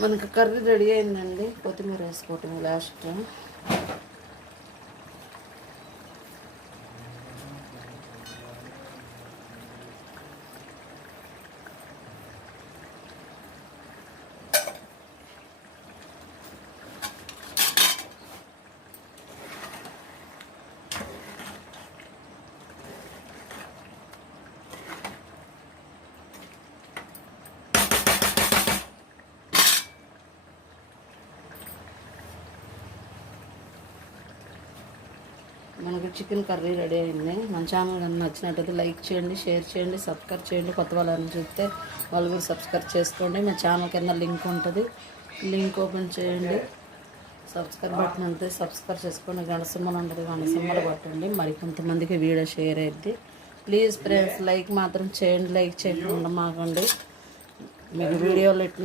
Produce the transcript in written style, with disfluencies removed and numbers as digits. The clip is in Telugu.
మనకు కర్రీ రెడీ అయిందండి. కొత్తిమీర వేసుకోవటం లాస్ట్. మనకు చికెన్ కర్రీ రెడీ అయింది. మన ఛానల్ కానీ నచ్చినట్టయితే లైక్ చేయండి, షేర్ చేయండి, సబ్స్క్రైబ్ చేయండి. కొత్త వాళ్ళని చూస్తే వాళ్ళు కూడా సబ్స్క్రైబ్ చేసుకోండి. మా ఛానల్ కింద లింక్ ఉంటుంది, లింక్ ఓపెన్ చేయండి. సబ్స్క్రైబ్ బటన్ ఉంటే సబ్స్క్రైబ్ చేసుకోండి. గంట సింబల్ ఉంటుంది, గంట సింబల్ కొట్టండి. మరి కొంతమందికి వీడియో షేర్ అయ్యింది. ప్లీజ్ ఫ్రెండ్స్ లైక్ మాత్రం చేయండి, లైక్ చేయకుండా మాకండి. మీకు వీడియోలు ఇట్లా